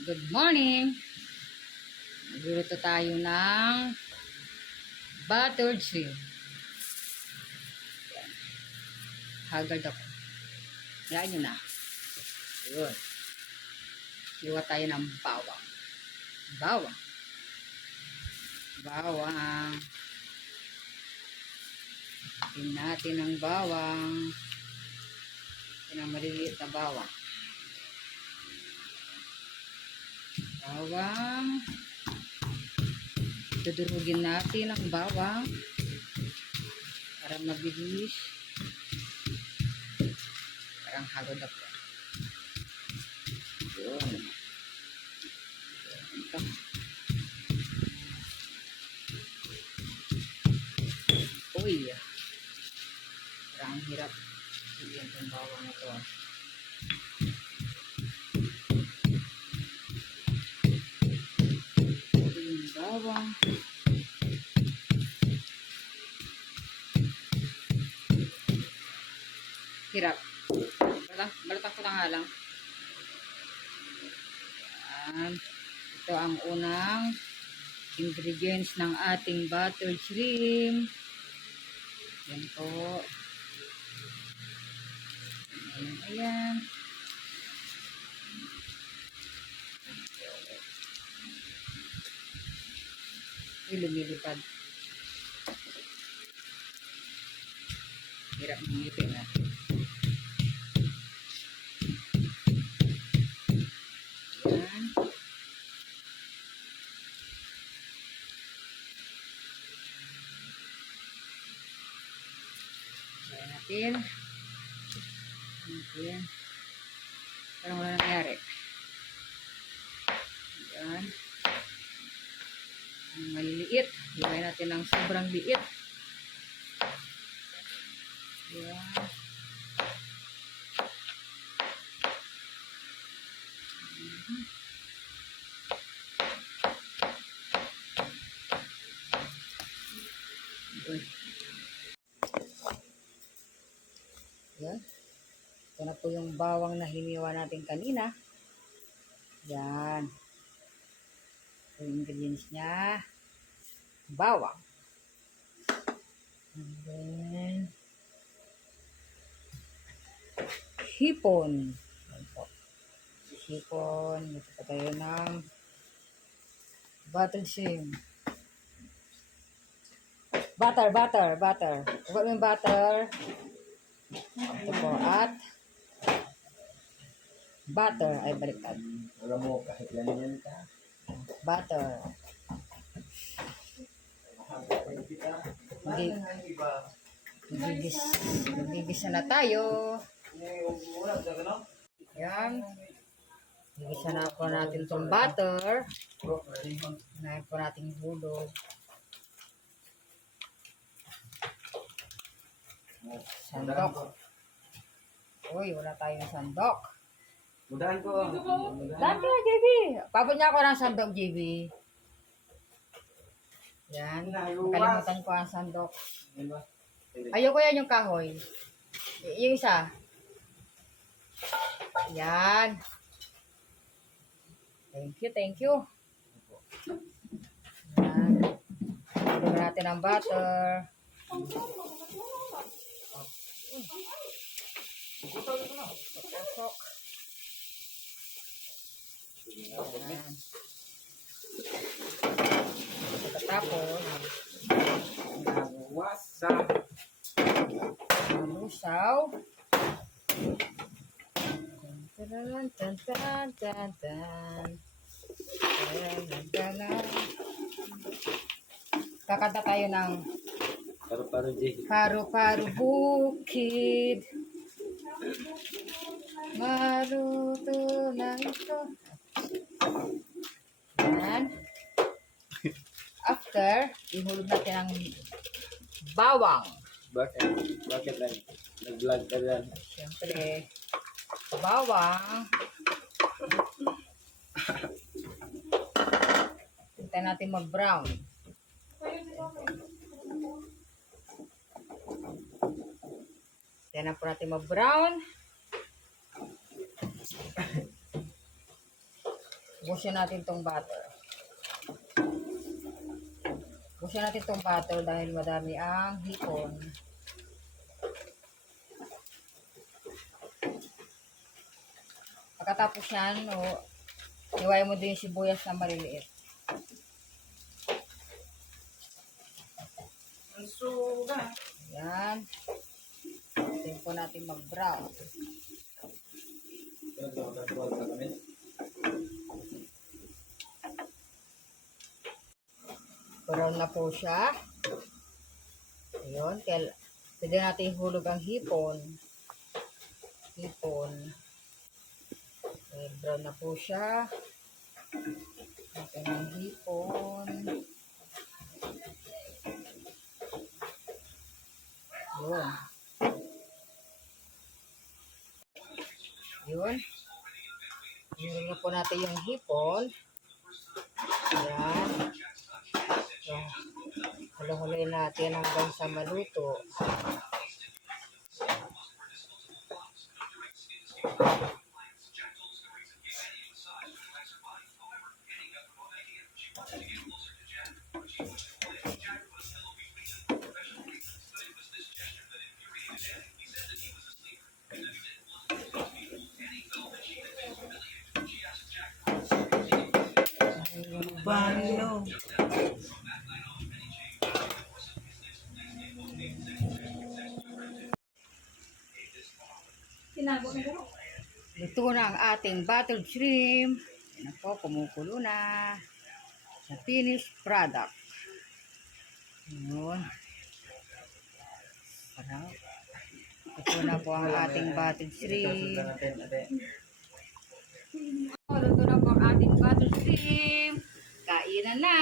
Good morning! Nagluluto tayo ng buttered shrimp. Yan. Haggard ako. Yan nyo na. Yun. Iwa tayo ng bawang. Bawang. Bawang. Tingnan natin ang bawang. Tingnan ang maliliit na bawang. Bawang. Dudurugin natin ang bawang para mabilis. Parang hagod ako. Yun. Ito. Uy. Parang hirap. Yan itong bawang na ito. Bawang. Hirap. Balatan ko na nga lang. Yan. Ito ang unang ingredients ng ating buttered shrimp. Yan po. Ayan, ayan. Lumilipad. Hirap ng ngipin na. Ayan. Ayan natin. Ayan. Parang wala nangyari. Ayan. Maliliit. Higay natin ng sobrang liit. Ayan. Ayan. Ito na po yung bawang na hiniwa natin kanina. Yan. Ito yung ingredients niya. Bawang. And then, hipon. Ayan po. Hipon. Ito pa tayo ng buttered shrimp. Butter. Huwag mo yung butter. Ito po. At butter. Ay, baliktad. Alam mo, kahit yan ka. Butter. Nagigisa na tayo. Yan. Nagigisa na po natin itong butter. Nahin po natin bulog. Sandok. Uy, wala tayong sandok. Mudahan ko. Daan ka, JB. Pabot niya ako ng sandok, JB. Yan. Nakalimutan ko ang sandok. Ayoko yan yung kahoy. Yung isa. Yan. Thank you. Yan. Lagyan natin ang butter. Pasok. Yan. Pagkatapos, malusaw. Kakanta tayo ng Paru-paro bukid. Maruto na ito. Yan. After, ihulog natin ang bawang. Bakit lang? Nag-vlog ka lang. Siyempre, bawang. Hintayin natin mag-brown. Hintayin na po natin mag-brown. Buksan natin tong butter. Buksan natin tong butter dahil madami ang hipon. Pagkatapos yan, iwain mo din yung sibuyas na maliliit. Ang suga. Yan. Hintayin po natin mag-brown. Brown na po siya. Ayun. Kaya pwede natin ihulog ang hipon. Hipon. Ayun, brown na po siya. Natin ang hipon. Yun. Yun. Hinulog na po natin yung hipon. Ayan. So, halo-haloyin natin hanggang sa maluto. Balo. Luto na ang ating bottled shrimp. Yan po, kumukulo na. Sa finished product. Yun. Sarap. Ito na po ang ating bottled shrimp. Luto na po ang ating bottled shrimp. Kainan na.